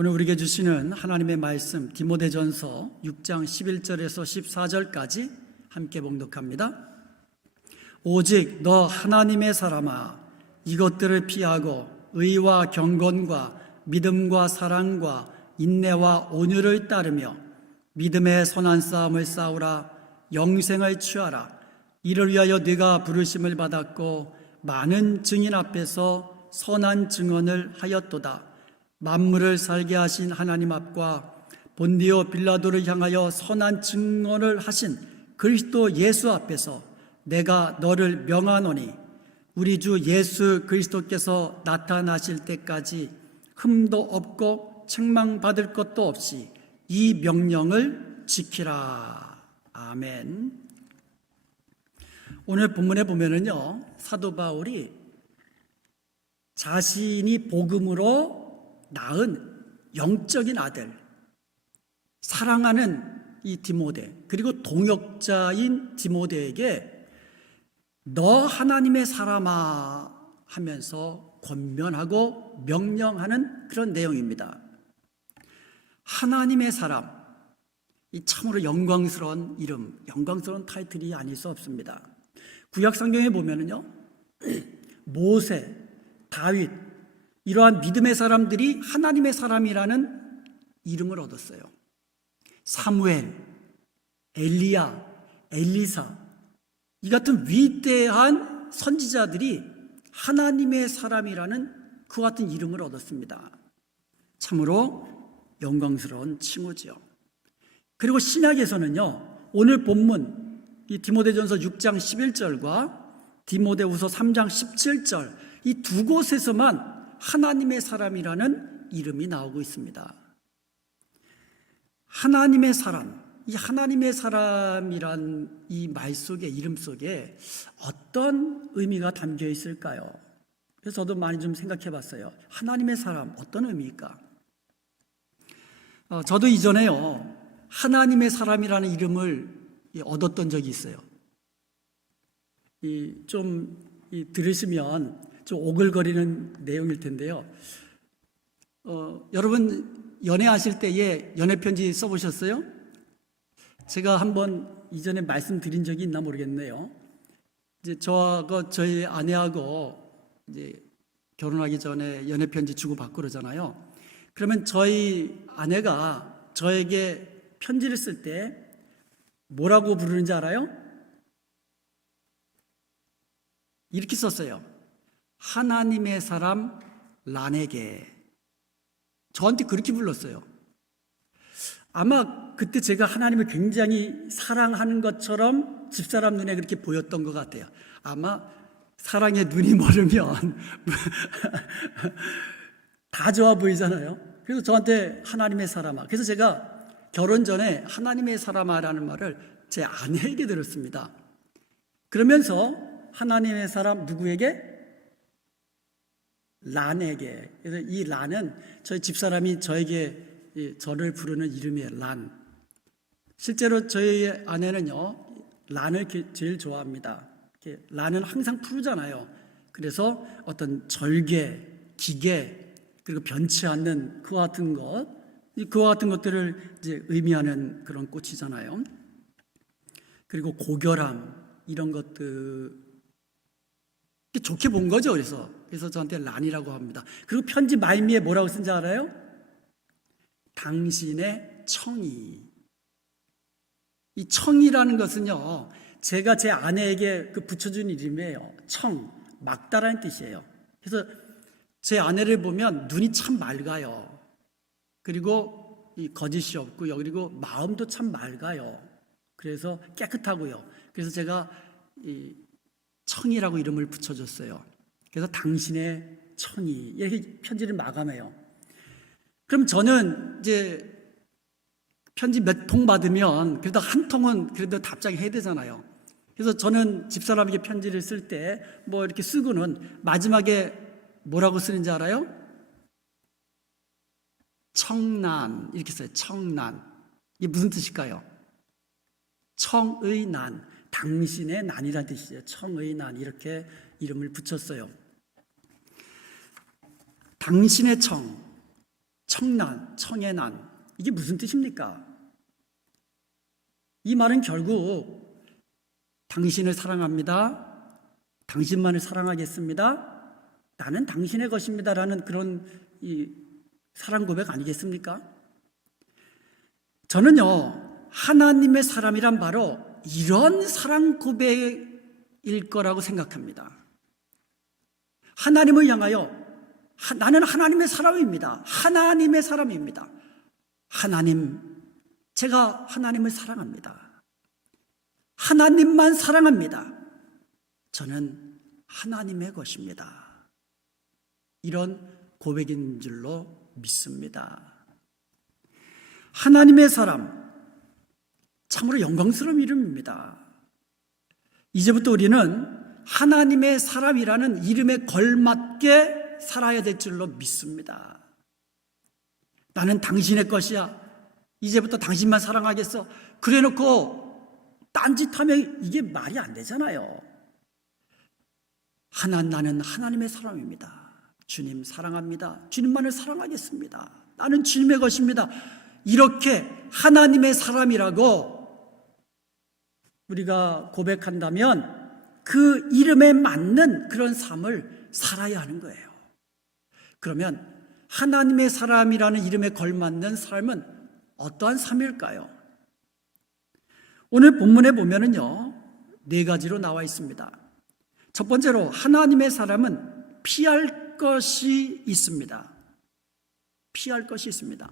오늘 우리에게 주시는 하나님의 말씀 디모데전서 6장 11절에서 14절까지 함께 봉독합니다. 오직 너 하나님의 사람아, 이것들을 피하고 의와 경건과 믿음과 사랑과 인내와 온유를 따르며 믿음의 선한 싸움을 싸우라. 영생을 취하라. 이를 위하여 네가 부르심을 받았고 많은 증인 앞에서 선한 증언을 하였도다. 만물을 살게 하신 하나님 앞과 본디오 빌라도를 향하여 선한 증언을 하신 그리스도 예수 앞에서 내가 너를 명하노니 우리 주 예수 그리스도께서 나타나실 때까지 흠도 없고 책망받을 것도 없이 이 명령을 지키라. 아멘. 오늘 본문에 보면은요, 사도 바울이 자신이 복음으로 낳은 영적인 아들, 사랑하는 이 디모데, 그리고 동역자인 디모데에게 너 하나님의 사람아 하면서 권면하고 명령하는 그런 내용입니다. 하나님의 사람, 이 참으로 영광스러운 이름, 영광스러운 타이틀이 아닐 수 없습니다. 구약 성경에 보면은요, 모세, 다윗, 이러한 믿음의 사람들이 하나님의 사람이라는 이름을 얻었어요. 사무엘, 엘리야, 엘리사, 이 같은 위대한 선지자들이 하나님의 사람이라는 그 같은 이름을 얻었습니다. 참으로 영광스러운 칭호지요. 그리고 신약에서는요, 오늘 본문 이 디모데전서 6장 11절과 디모데후서 3장 17절 이 두 곳에서만 하나님의 사람이라는 이름이 나오고 있습니다. 하나님의 사람, 이 하나님의 사람이란 이 말 속에, 이름 속에 어떤 의미가 담겨 있을까요? 그래서 저도 많이 좀 생각해 봤어요. 하나님의 사람, 어떤 의미일까? 저도 이전에요, 하나님의 사람이라는 이름을 얻었던 적이 있어요. 들으시면 좀 오글거리는 내용일 텐데요. 여러분 연애하실 때에 연애편지 써보셨어요? 제가 한번 이전에 말씀드린 적이 있나 모르겠네요. 이제 저하고 저희 아내하고 이제 결혼하기 전에 연애편지 주고받고 그러잖아요. 그러면 저희 아내가 저에게 편지를 쓸 때 뭐라고 부르는지 알아요? 이렇게 썼어요. 하나님의 사람 란에게. 저한테 그렇게 불렀어요. 아마 그때 제가 하나님을 굉장히 사랑하는 것처럼 집사람 눈에 그렇게 보였던 것 같아요. 아마 사랑에 눈이 멀으면 다 좋아 보이잖아요. 그래서 저한테 하나님의 사람아. 그래서 제가 결혼 전에 하나님의 사람아라는 말을 제 아내에게 들었습니다. 그러면서 하나님의 사람 누구에게? 란에게. 그래서 이 란은 저희 집사람이 저에게 저를 부르는 이름이에요. 란. 실제로 저희 아내는요, 란을 제일 좋아합니다. 란은 항상 푸르잖아요. 그래서 어떤 절개, 기계, 그리고 변치 않는 그와 같은 것들을 이제 의미하는 그런 꽃이잖아요. 그리고 고결함, 이런 것들 좋게 본 거죠. 그래서 저한테 란이라고 합니다. 그리고 편지 말미에 뭐라고 쓴지 알아요? 당신의 청이. 이 청이라는 것은요, 제가 제 아내에게 붙여준 이름이에요. 청, 맑다라는 뜻이에요. 그래서 제 아내를 보면 눈이 참 맑아요. 그리고 이 거짓이 없고요. 그리고 마음도 참 맑아요. 그래서 깨끗하고요. 그래서 제가 이 청이라고 이름을 붙여줬어요. 그래서 당신의 청이, 이렇게 편지를 마감해요. 그럼 저는 이제 편지 몇 통 받으면 그래도 한 통은 그래도 답장해야 되잖아요. 그래서 저는 집사람에게 편지를 쓸 때 뭐 이렇게 쓰고는 마지막에 뭐라고 쓰는지 알아요? 청난, 이렇게 써요. 청난. 이게 무슨 뜻일까요? 청의 난, 당신의 난이라는 뜻이죠. 청의 난, 이렇게 이름을 붙였어요. 당신의 청, 청난, 청의 난, 이게 무슨 뜻입니까? 이 말은 결국 당신을 사랑합니다, 당신만을 사랑하겠습니다, 나는 당신의 것입니다라는 그런 이 사랑 고백 아니겠습니까? 저는요, 하나님의 사람이란 바로 이런 사랑 고백일 거라고 생각합니다. 하나님을 향하여 나는 하나님의 사람입니다. 하나님의 사람입니다. 하나님, 제가 하나님을 사랑합니다. 하나님만 사랑합니다. 저는 하나님의 것입니다. 이런 고백인 줄로 믿습니다. 하나님의 사람, 참으로 영광스러운 이름입니다. 이제부터 우리는 하나님의 사람이라는 이름에 걸맞게 살아야 될 줄로 믿습니다. 나는 당신의 것이야. 이제부터 당신만 사랑하겠어. 그래놓고 딴짓하면 이게 말이 안 되잖아요. 나는 하나님의 사람입니다. 주님 사랑합니다. 주님만을 사랑하겠습니다. 나는 주님의 것입니다. 이렇게 하나님의 사람이라고 우리가 고백한다면 그 이름에 맞는 그런 삶을 살아야 하는 거예요. 그러면 하나님의 사람이라는 이름에 걸맞는 삶은 어떠한 삶일까요? 오늘 본문에 보면은요, 4가지로 나와 있습니다. 첫 번째로 하나님의 사람은 피할 것이 있습니다. 피할 것이 있습니다.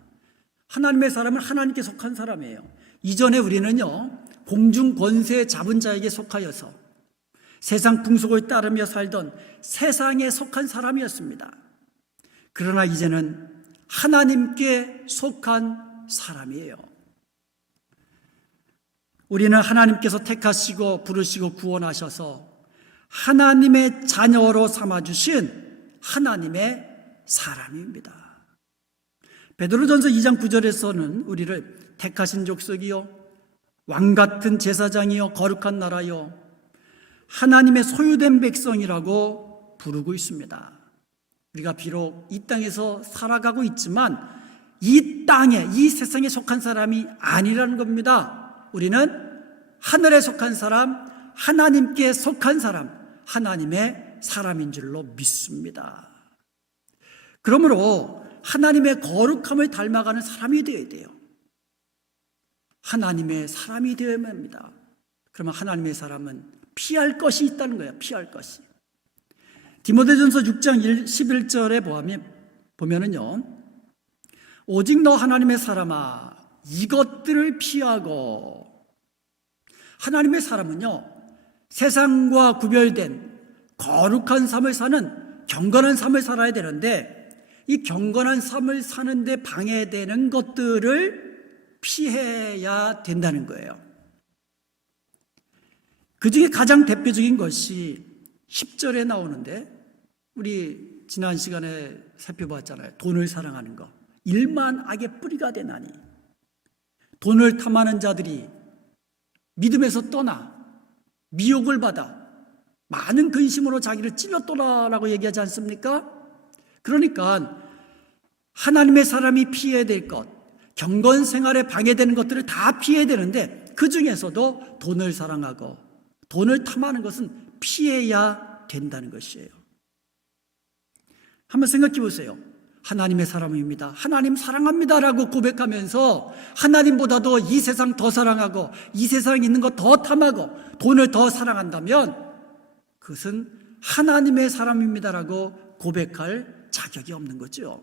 하나님의 사람은 하나님께 속한 사람이에요. 이전에 우리는요, 공중 권세 잡은 자에게 속하여서 세상 풍속을 따르며 살던 세상에 속한 사람이었습니다. 그러나 이제는 하나님께 속한 사람이에요. 우리는 하나님께서 택하시고 부르시고 구원하셔서 하나님의 자녀로 삼아주신 하나님의 사람입니다. 베드로전서 2장 9절에서는 우리를 택하신 족속이요, 왕같은 제사장이요, 거룩한 나라요, 하나님의 소유된 백성이라고 부르고 있습니다. 우리가 비록 이 땅에서 살아가고 있지만 이 땅에, 이 세상에 속한 사람이 아니라는 겁니다. 우리는 하늘에 속한 사람, 하나님께 속한 사람, 하나님의 사람인 줄로 믿습니다. 그러므로 하나님의 거룩함을 닮아가는 사람이 되어야 돼요. 하나님의 사람이 되어야만 합니다. 그러면 하나님의 사람은 피할 것이 있다는 거예요. 피할 것이. 디모데전서 6장 11절에 보면은요, 오직 너 하나님의 사람아 이것들을 피하고. 하나님의 사람은요, 세상과 구별된 거룩한 삶을 사는 경건한 삶을 살아야 되는데, 이 경건한 삶을 사는데 방해되는 것들을 피해야 된다는 거예요. 그 중에 가장 대표적인 것이 10절에 나오는데, 우리 지난 시간에 살펴봤잖아요. 돈을 사랑하는 거. 일만 악의 뿌리가 되나니. 돈을 탐하는 자들이 믿음에서 떠나 미혹을 받아 많은 근심으로 자기를 찔렀더라라고 얘기하지 않습니까? 그러니까 하나님의 사람이 피해야 될 것, 경건 생활에 방해되는 것들을 다 피해야 되는데, 그 중에서도 돈을 사랑하고 돈을 탐하는 것은 피해야 된다는 것이에요. 한번 생각해 보세요. 하나님의 사람입니다, 하나님 사랑합니다라고 고백하면서 하나님보다도 이 세상 더 사랑하고 이 세상에 있는 것 더 탐하고 돈을 더 사랑한다면 그것은 하나님의 사람입니다라고 고백할 자격이 없는 거죠.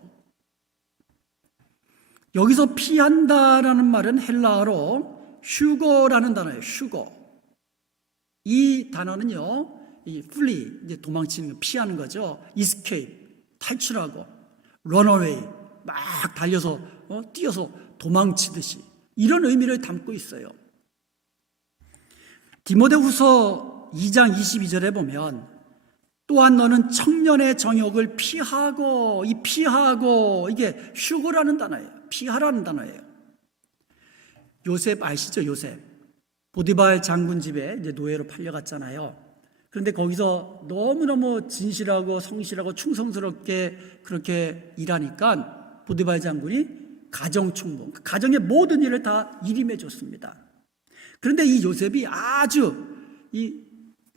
여기서 피한다라는 말은 헬라어로 휴고라는 단어예요. 휴고. 이 단어는요, 이 flee, 이제 도망치는 거, 피하는 거죠. escape, 탈출하고, runaway, 막 달려서 뛰어서 도망치듯이, 이런 의미를 담고 있어요. 디모데후서 2장 22절에 보면, 또한 너는 청년의 정욕을 피하고, 이 피하고, 이게 휴고라는 단어예요. 피하라는 단어예요. 요셉 아시죠? 요셉. 보디발 장군 집에 이제 노예로 팔려갔잖아요. 그런데 거기서 너무너무 진실하고 성실하고 충성스럽게 그렇게 일하니까 보디발 장군이 가정총무, 가정의 모든 일을 다 일임해 줬습니다. 그런데 이 요셉이 아주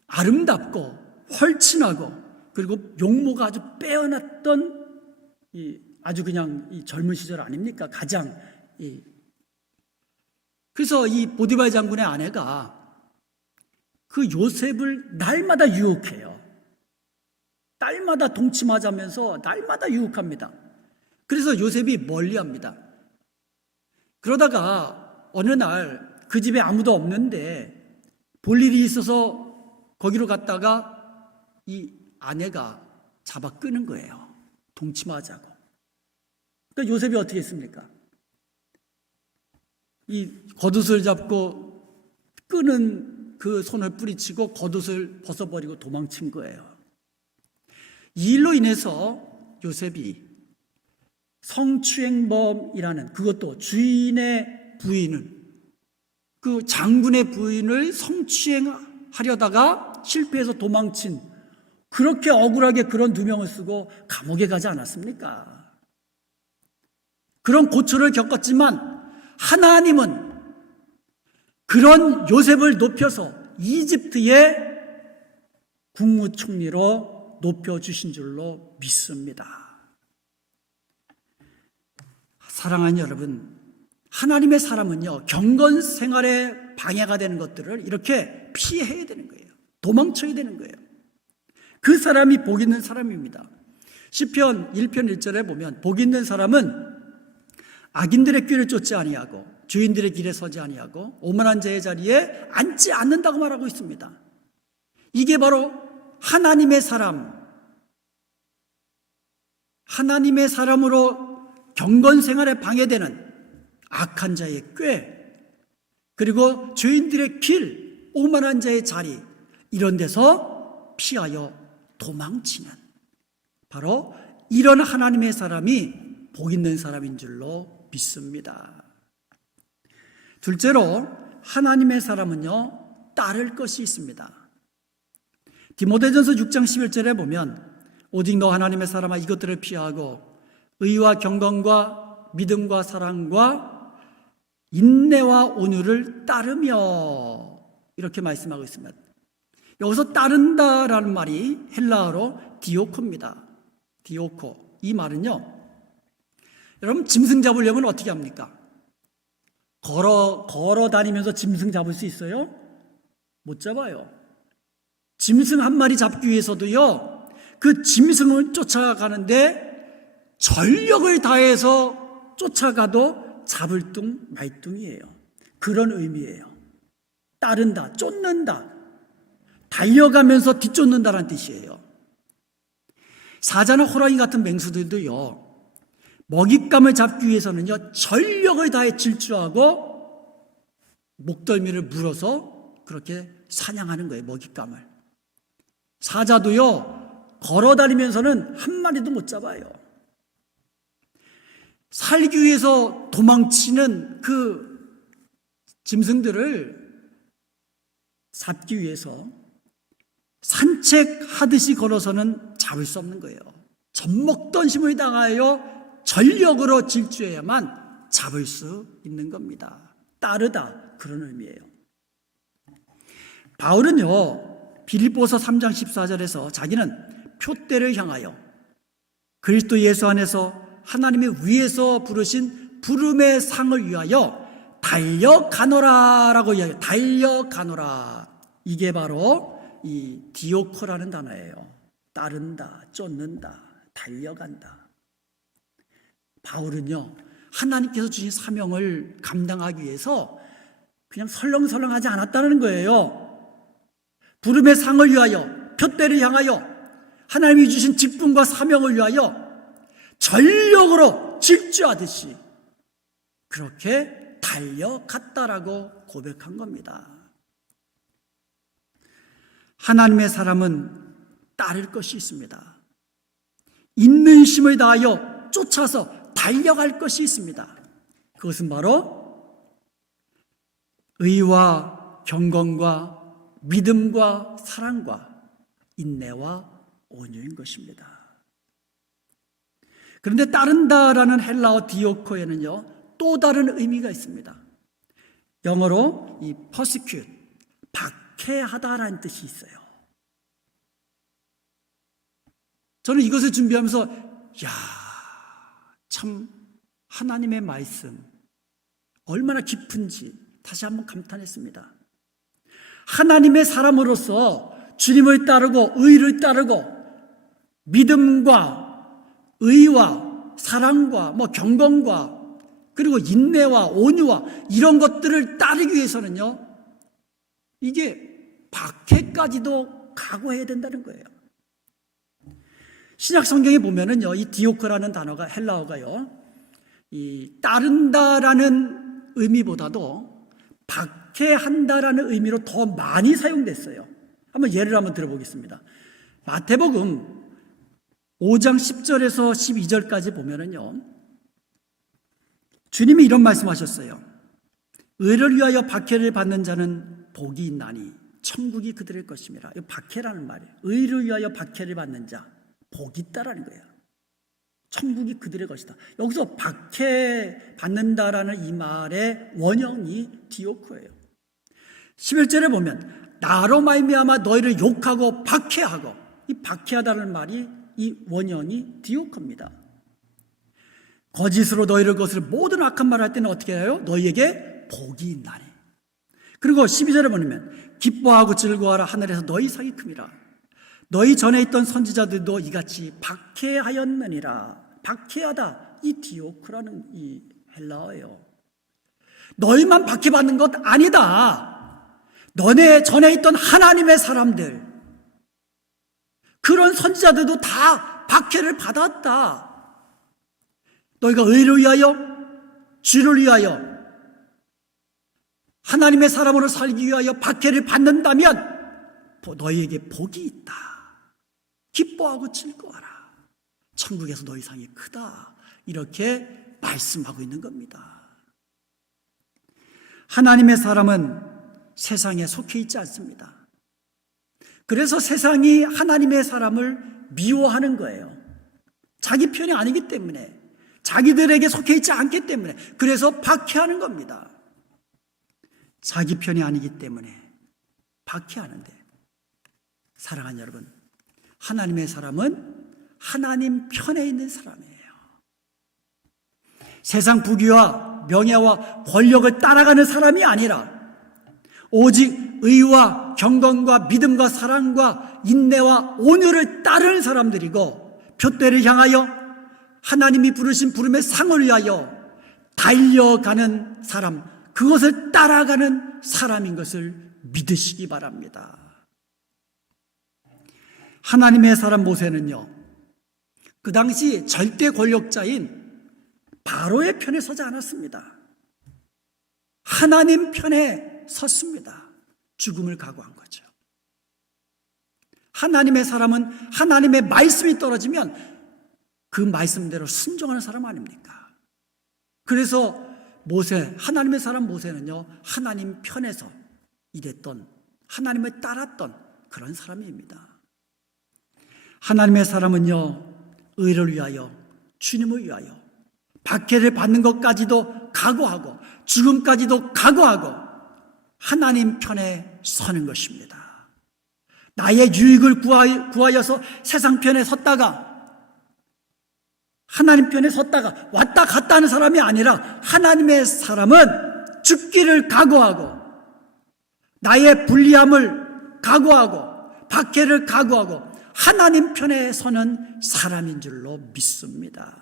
아름답고 헐친하고 그리고 용모가 아주 빼어났던 아주 그냥 이 젊은 시절 아닙니까? 가장 그래서 이 보디발 장군의 아내가 그 요셉을 날마다 유혹해요. 날마다 동침하자면서 날마다 유혹합니다. 그래서 요셉이 멀리합니다. 그러다가 어느 날 그 집에 아무도 없는데 볼 일이 있어서 거기로 갔다가 이 아내가 잡아 끄는 거예요. 동침하자고. 그러니까 요셉이 어떻게 했습니까? 이 겉옷을 잡고 끄는 그 손을 뿌리치고 겉옷을 벗어버리고 도망친 거예요. 이 일로 인해서 요셉이 성추행범이라는, 그것도 주인의 부인을, 그 장군의 부인을 성추행하려다가 실패해서 도망친, 그렇게 억울하게 그런 2명을 쓰고 감옥에 가지 않았습니까? 그런 고초를 겪었지만 하나님은 그런 요셉을 높여서 이집트의 국무총리로 높여주신 줄로 믿습니다. 사랑하는 여러분, 하나님의 사람은요, 경건 생활에 방해가 되는 것들을 이렇게 피해야 되는 거예요. 도망쳐야 되는 거예요. 그 사람이 복 있는 사람입니다. 시편 1편 1절에 보면 복 있는 사람은 악인들의 길을 쫓지 아니하고 주인들의 길에 서지 아니하고 오만한 자의 자리에 앉지 않는다고 말하고 있습니다. 이게 바로 하나님의 사람, 하나님의 사람으로 경건 생활에 방해되는 악한 자의 꾀, 그리고 죄인들의 길, 오만한 자의 자리, 이런 데서 피하여 도망치는, 바로 이런 하나님의 사람이 복 있는 사람인 줄로 믿습니다. 둘째로 하나님의 사람은요, 따를 것이 있습니다. 디모데전서 6장 11절에 보면 오직 너 하나님의 사람아 이것들을 피하고 의와 경건과 믿음과 사랑과 인내와 온유를 따르며, 이렇게 말씀하고 있습니다. 여기서 따른다라는 말이 헬라어로 디오코입니다. 디오코. 이 말은요, 여러분 짐승 잡으려면 어떻게 합니까? 걸어 다니면서 짐승 잡을 수 있어요? 못 잡아요. 짐승 한 마리 잡기 위해서도요, 그 짐승을 쫓아가는데 전력을 다해서 쫓아가도 잡을 둥 말둥이에요. 그런 의미예요. 따른다, 쫓는다, 달려가면서 뒤쫓는다라는 뜻이에요. 사자나 호랑이 같은 맹수들도요, 먹잇감을 잡기 위해서는요, 전력을 다해 질주하고 목덜미를 물어서 그렇게 사냥하는 거예요, 먹잇감을. 사자도요, 걸어 다니면서는 한 마리도 못 잡아요. 살기 위해서 도망치는 그 짐승들을 잡기 위해서 산책하듯이 걸어서는 잡을 수 없는 거예요. 젖먹던심을 당하여 전력으로 질주해야만 잡을 수 있는 겁니다. 따르다, 그런 의미예요. 바울은요, 빌립보서 3장 14절에서 자기는 표대를 향하여 그리스도 예수 안에서 하나님이 위에서 부르신 부름의 상을 위하여 달려가노라 라고 이야기해요. 달려가노라. 이게 바로 이 디오코라는 단어예요. 따른다, 쫓는다, 달려간다. 바울은요, 하나님께서 주신 사명을 감당하기 위해서 그냥 설렁설렁하지 않았다는 거예요. 부름의 상을 위하여, 표대를 향하여, 하나님이 주신 직분과 사명을 위하여 전력으로 질주하듯이 그렇게 달려갔다라고 고백한 겁니다. 하나님의 사람은 따를 것이 있습니다. 있는 힘을 다하여 쫓아서 달려갈 것이 있습니다. 그것은 바로 의와 경건과 믿음과 사랑과 인내와 온유인 것입니다. 그런데 따른다라는 헬라어 디오코에는요, 또 다른 의미가 있습니다. 영어로 이 persecute, 박해하다라는 뜻이 있어요. 저는 이것을 준비하면서 참 하나님의 말씀 얼마나 깊은지 다시 한번 감탄했습니다. 하나님의 사람으로서 주님을 따르고 의를 따르고 믿음과 의와 사랑과 경건과 그리고 인내와 온유와 이런 것들을 따르기 위해서는요, 이게 박해까지도 각오해야 된다는 거예요. 신약 성경에 보면은요, 이 디오코라는 단어가 헬라어가요, 이 따른다라는 의미보다도 박해한다라는 의미로 더 많이 사용됐어요. 한번 예를 한번 들어보겠습니다. 마태복음 5장 10절에서 12절까지 보면은요, 주님이 이런 말씀하셨어요. 의를 위하여 박해를 받는 자는 복이 있나니 천국이 그들의 것임이라. 이 박해라는 말이에요. 의를 위하여 박해를 받는 자, 복이 있다라는 거예요. 천국이 그들의 것이다. 여기서 박해 받는다라는 이 말의 원형이 디오코예요. 11절에 보면 나로 말미암아 너희를 욕하고 박해하고, 이 박해하다는 말이 이 원형이 디오코입니다. 거짓으로 너희를 것을 모든 악한 말을 할 때는 어떻게 해요? 너희에게 복이 있나니. 그리고 12절에 보면 기뻐하고 즐거워하라 하늘에서 너희 상이 큼이라. 너희 전에 있던 선지자들도 이같이 박해하였느니라. 박해하다, 이 디오크라는 이 헬라어예요. 너희만 박해받는 것 아니다. 너네 전에 있던 하나님의 사람들, 그런 선지자들도 다 박해를 받았다. 너희가 의를 위하여, 주를 위하여, 하나님의 사람으로 살기 위하여 박해를 받는다면 너희에게 복이 있다. 기뻐하고 즐거워하라. 천국에서 너희 상이 크다. 이렇게 말씀하고 있는 겁니다. 하나님의 사람은 세상에 속해 있지 않습니다. 그래서 세상이 하나님의 사람을 미워하는 거예요. 자기 편이 아니기 때문에, 자기들에게 속해 있지 않기 때문에, 그래서 박해하는 겁니다. 자기 편이 아니기 때문에 박해하는데, 사랑하는 여러분, 하나님의 사람은 하나님 편에 있는 사람이에요. 세상 부귀와 명예와 권력을 따라가는 사람이 아니라 오직 의와 경건과 믿음과 사랑과 인내와 온유를 따르는 사람들이고, 푯대를 향하여 하나님이 부르신 부름의 상을 위하여 달려가는 사람, 그것을 따라가는 사람인 것을 믿으시기 바랍니다. 하나님의 사람 모세는요, 그 당시 절대 권력자인 바로의 편에 서지 않았습니다. 하나님 편에 섰습니다. 죽음을 각오한 거죠. 하나님의 사람은 하나님의 말씀이 떨어지면 그 말씀대로 순종하는 사람 아닙니까? 그래서 하나님의 사람 모세는요, 하나님 편에서 일했던, 하나님을 따랐던 그런 사람입니다. 하나님의 사람은요, 의를 위하여, 주님을 위하여 박해를 받는 것까지도 각오하고 죽음까지도 각오하고 하나님 편에 서는 것입니다. 나의 유익을 구하여서 세상 편에 섰다가, 하나님 편에 섰다가 왔다 갔다 하는 사람이 아니라, 하나님의 사람은 죽기를 각오하고 나의 불리함을 각오하고 박해를 각오하고 하나님 편에 서는 사람인 줄로 믿습니다.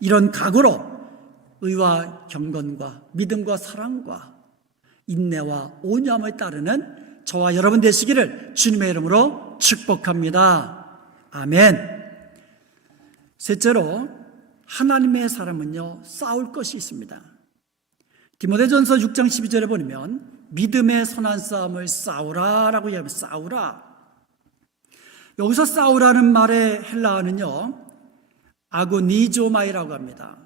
이런 각오로 의와 경건과 믿음과 사랑과 인내와 온유함을 따르는 저와 여러분 되시기를 주님의 이름으로 축복합니다. 아멘. 셋째로, 하나님의 사람은요, 싸울 것이 있습니다. 디모데전서 6장 12절에 보면 믿음의 선한 싸움을 싸우라 라고 이야기합니다. 싸우라. 여기서 싸우라는 말의 헬라어는요, 아고니조마이라고 합니다.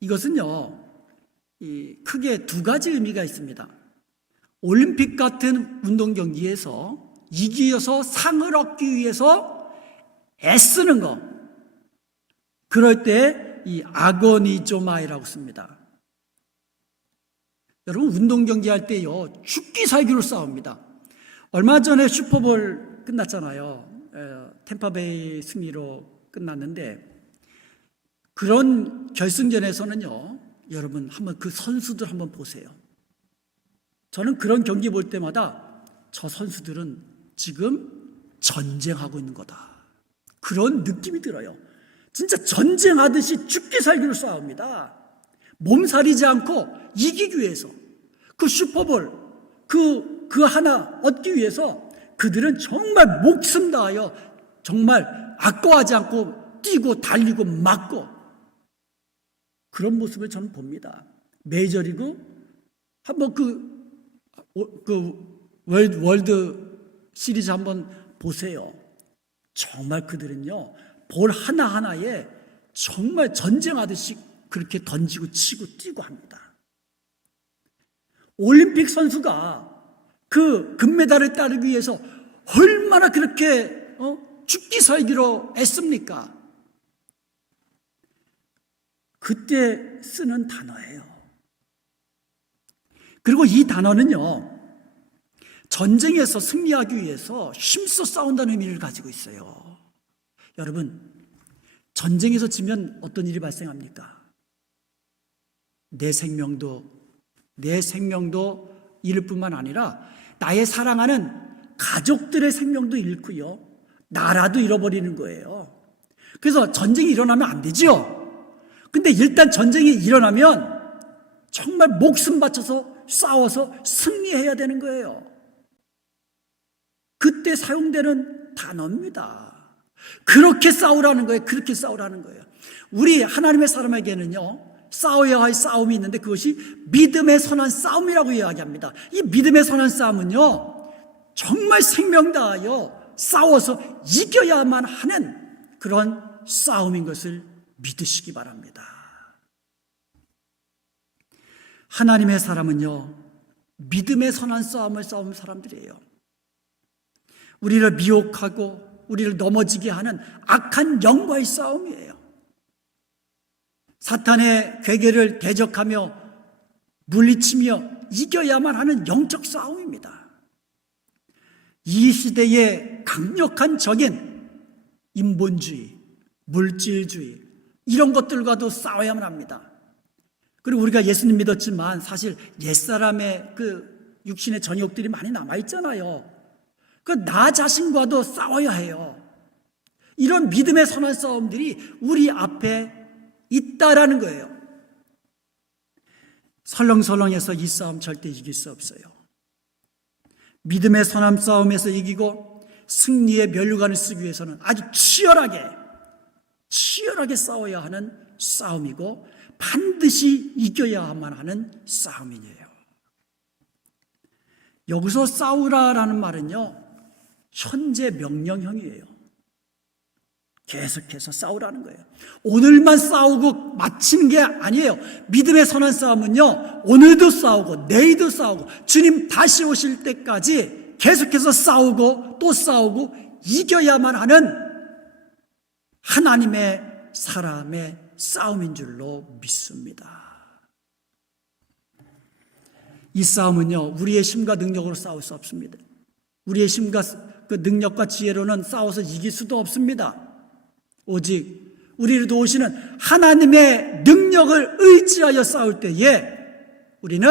이것은요, 크게 두 가지 의미가 있습니다. 올림픽 같은 운동 경기에서 이기어서 상을 얻기 위해서 애쓰는 것, 그럴 때 이 아고니조마이라고 씁니다. 여러분, 운동 경기할 때요, 죽기 살기로 싸웁니다. 얼마 전에 슈퍼볼 끝났잖아요. 템파베이 승리로 끝났는데, 그런 결승전에서는요, 여러분 한번 그 선수들 한번 보세요. 저는 그런 경기 볼 때마다 저 선수들은 지금 전쟁하고 있는 거다, 그런 느낌이 들어요. 진짜 전쟁하듯이 죽기 살기로 싸웁니다. 몸살이지 않고 이기기 위해서, 그 슈퍼볼 그 하나 얻기 위해서 그들은 정말 목숨 다하여 정말 아까워하지 않고 뛰고 달리고 맞고, 그런 모습을 저는 봅니다. 메이저리그 한번 월드 시리즈 한번 보세요. 정말 그들은요, 볼 하나하나에 정말 전쟁하듯이 그렇게 던지고 치고 뛰고 합니다. 올림픽 선수가 그 금메달을 따르기 위해서 얼마나 그렇게 죽기 살기로 애씁니까? 그때 쓰는 단어예요. 그리고 이 단어는요, 전쟁에서 승리하기 위해서 힘써 싸운다는 의미를 가지고 있어요. 여러분, 전쟁에서 지면 어떤 일이 발생합니까? 내 생명도 잃을 뿐만 아니라 나의 사랑하는 가족들의 생명도 잃고요, 나라도 잃어버리는 거예요. 그래서 전쟁이 일어나면 안 되지요. 근데 일단 전쟁이 일어나면 정말 목숨 바쳐서 싸워서 승리해야 되는 거예요. 그때 사용되는 단어입니다. 그렇게 싸우라는 거예요. 그렇게 싸우라는 거예요. 우리 하나님의 사람에게는요, 싸워야 할 싸움이 있는데 그것이 믿음의 선한 싸움이라고 이야기합니다. 이 믿음의 선한 싸움은요, 정말 생명 다하여 싸워서 이겨야만 하는 그런 싸움인 것을 믿으시기 바랍니다. 하나님의 사람은요, 믿음의 선한 싸움을 싸우는 사람들이에요. 우리를 미혹하고 우리를 넘어지게 하는 악한 영과의 싸움이에요. 사탄의 괴계를 대적하며 물리치며 이겨야만 하는 영적 싸움입니다. 이 시대의 강력한 적인 인본주의, 물질주의, 이런 것들과도 싸워야만 합니다. 그리고 우리가 예수님 믿었지만 사실 옛사람의 그 육신의 전욕들이 많이 남아있잖아요. 그 나 자신과도 싸워야 해요. 이런 믿음의 선한 싸움들이 우리 앞에 있다라는 거예요. 설렁설렁해서 이 싸움 절대 이길 수 없어요. 믿음의 선한 싸움에서 이기고 승리의 면류관을 쓰기 위해서는 아주 치열하게 싸워야 하는 싸움이고 반드시 이겨야만 하는 싸움이에요. 여기서 싸우라라는 말은요, 현재 명령형이에요. 계속해서 싸우라는 거예요. 오늘만 싸우고 마치는 게 아니에요. 믿음의 선한 싸움은요, 오늘도 싸우고 내일도 싸우고 주님 다시 오실 때까지 계속해서 싸우고 또 싸우고 이겨야만 하는 하나님의 사람의 싸움인 줄로 믿습니다. 이 싸움은요, 우리의 힘과 능력으로 싸울 수 없습니다. 우리의 힘과 그 능력과 지혜로는 싸워서 이길 수도 없습니다. 오직 우리를 도우시는 하나님의 능력을 의지하여 싸울 때에 우리는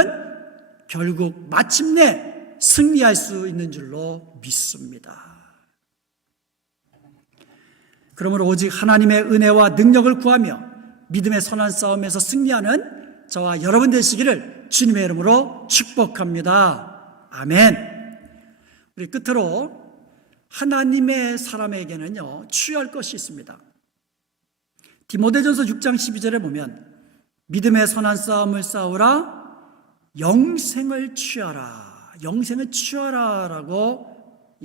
결국 마침내 승리할 수 있는 줄로 믿습니다. 그러므로 오직 하나님의 은혜와 능력을 구하며 믿음의 선한 싸움에서 승리하는 저와 여러분 되시기를 주님의 이름으로 축복합니다. 아멘. 우리 끝으로 하나님의 사람에게는요, 취할 것이 있습니다. 디모데전서 6장 12절에 보면 믿음의 선한 싸움을 싸우라, 영생을 취하라, 영생을 취하라라고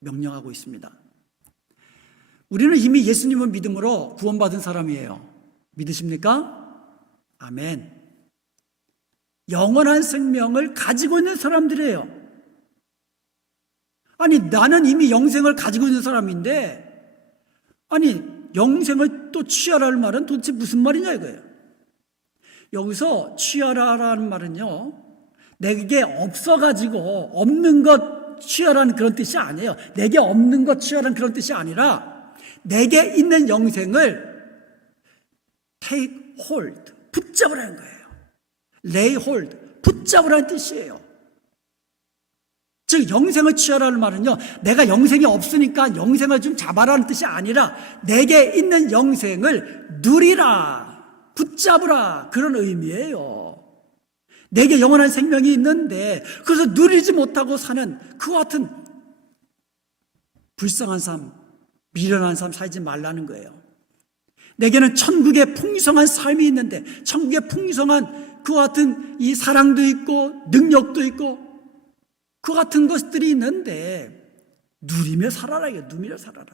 명령하고 있습니다. 우리는 이미 예수님을 믿음으로 구원받은 사람이에요. 믿으십니까? 아멘. 영원한 생명을 가지고 있는 사람들이에요. 아니, 나는 이미 영생을 가지고 있는 사람인데, 아니, 영생을 또 취하라는 말은 도대체 무슨 말이냐 이거예요. 여기서 취하라라는 말은요, 내게 없어가지고 없는 것 취하라는 그런 뜻이 아니에요. 내게 없는 것 취하라는 그런 뜻이 아니라 내게 있는 영생을 take hold, 붙잡으라는 거예요. lay hold, 붙잡으라는 뜻이에요. 즉 영생을 취하라는 말은요, 내가 영생이 없으니까 영생을 좀 잡아라는 뜻이 아니라 내게 있는 영생을 누리라, 붙잡으라, 그런 의미예요. 내게 영원한 생명이 있는데 그래서 누리지 못하고 사는 그와 같은 불쌍한 삶, 미련한 삶 살지 말라는 거예요. 내게는 천국의 풍성한 삶이 있는데, 천국의 풍성한 그와 같은 이 사랑도 있고 능력도 있고 그 같은 것들이 있는데 누리며 살아라, 이게 누리며 살아라.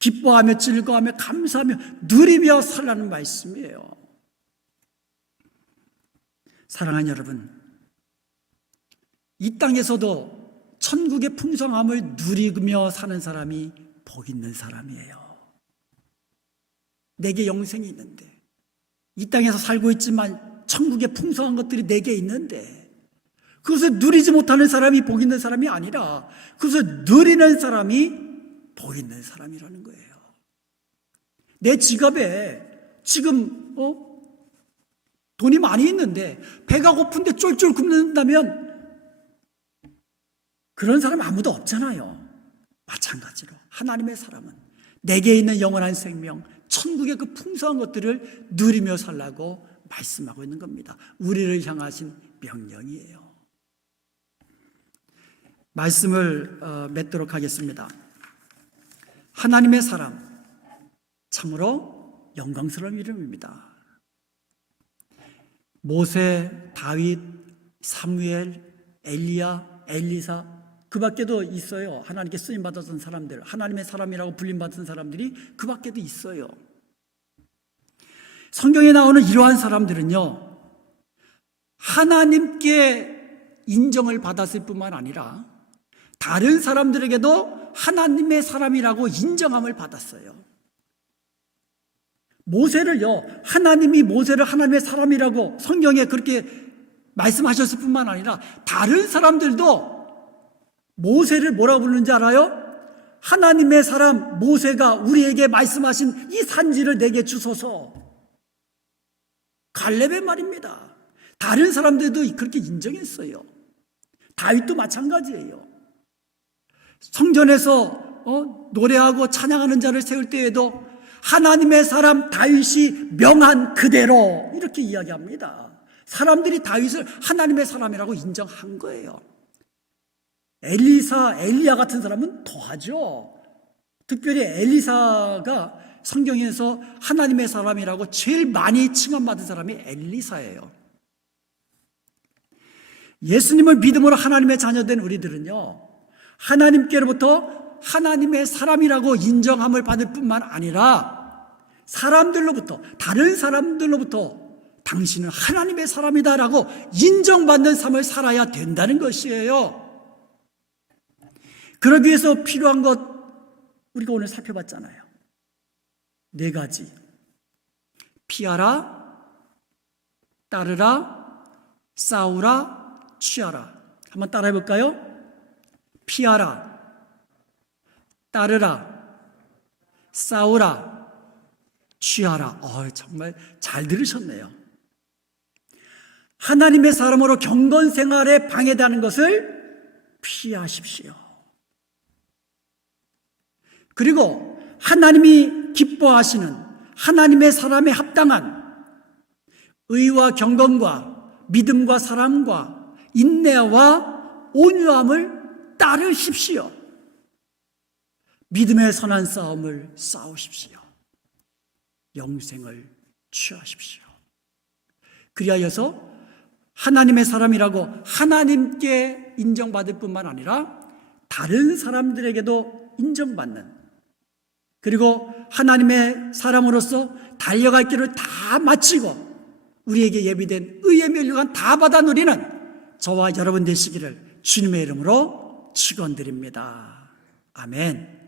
기뻐하며 즐거워하며 감사하며 누리며 살라는 말씀이에요. 사랑하는 여러분, 이 땅에서도 천국의 풍성함을 누리며 사는 사람이 복 있는 사람이에요. 내게 영생이 있는데, 이 땅에서 살고 있지만 천국의 풍성한 것들이 내게 있는데 그것을 누리지 못하는 사람이 복 있는 사람이 아니라 그것을 누리는 사람이 복 있는 사람이라는 거예요. 내 지갑에 지금 돈이 많이 있는데 배가 고픈데 쫄쫄 굶는다면 그런 사람 아무도 없잖아요. 마찬가지로 하나님의 사람은 내게 있는 영원한 생명, 천국의 그 풍성한 것들을 누리며 살라고 말씀하고 있는 겁니다. 우리를 향하신 명령이에요. 말씀을 맺도록 하겠습니다. 하나님의 사람, 참으로 영광스러운 이름입니다. 모세, 다윗, 사무엘, 엘리야, 엘리사, 그 밖에도 있어요. 하나님께 쓰임받았던 사람들, 하나님의 사람이라고 불림받은 사람들이 그 밖에도 있어요. 성경에 나오는 이러한 사람들은요, 하나님께 인정을 받았을 뿐만 아니라 다른 사람들에게도 하나님의 사람이라고 인정함을 받았어요. 모세를요, 하나님이 모세를 하나님의 사람이라고 성경에 그렇게 말씀하셨을 뿐만 아니라 다른 사람들도 모세를 뭐라고 부르는지 알아요? 하나님의 사람 모세가 우리에게 말씀하신 이 산지를 내게 주소서. 갈렙의 말입니다. 다른 사람들도 그렇게 인정했어요. 다윗도 마찬가지예요. 성전에서 노래하고 찬양하는 자를 세울 때에도 하나님의 사람 다윗이 명한 그대로 이렇게 이야기합니다. 사람들이 다윗을 하나님의 사람이라고 인정한 거예요. 엘리사, 엘리야 같은 사람은 더하죠. 특별히 엘리사가 성경에서 하나님의 사람이라고 제일 많이 칭함받은 사람이 엘리사예요. 예수님을 믿음으로 하나님의 자녀된 우리들은요, 하나님께로부터 하나님의 사람이라고 인정함을 받을 뿐만 아니라 사람들로부터, 다른 사람들로부터 당신은 하나님의 사람이다라고 인정받는 삶을 살아야 된다는 것이에요. 그러기 위해서 필요한 것 우리가 오늘 살펴봤잖아요. 4가지. 피하라, 따르라, 싸우라, 취하라. 한번 따라해 볼까요? 피하라, 따르라, 싸우라, 취하라. 정말 잘 들으셨네요. 하나님의 사람으로 경건 생활에 방해되는 것을 피하십시오. 그리고 하나님이 기뻐하시는 하나님의 사람에 합당한 의와 경건과 믿음과 사랑과 인내와 온유함을 따르십시오. 믿음의 선한 싸움을 싸우십시오. 영생을 취하십시오. 그리하여서 하나님의 사람이라고 하나님께 인정받을 뿐만 아니라 다른 사람들에게도 인정받는, 그리고 하나님의 사람으로서 달려갈 길을 다 마치고 우리에게 예비된 의의 면류관 다 받아 누리는 저와 여러분 되시기를 주님의 이름으로 축원드립니다. 아멘.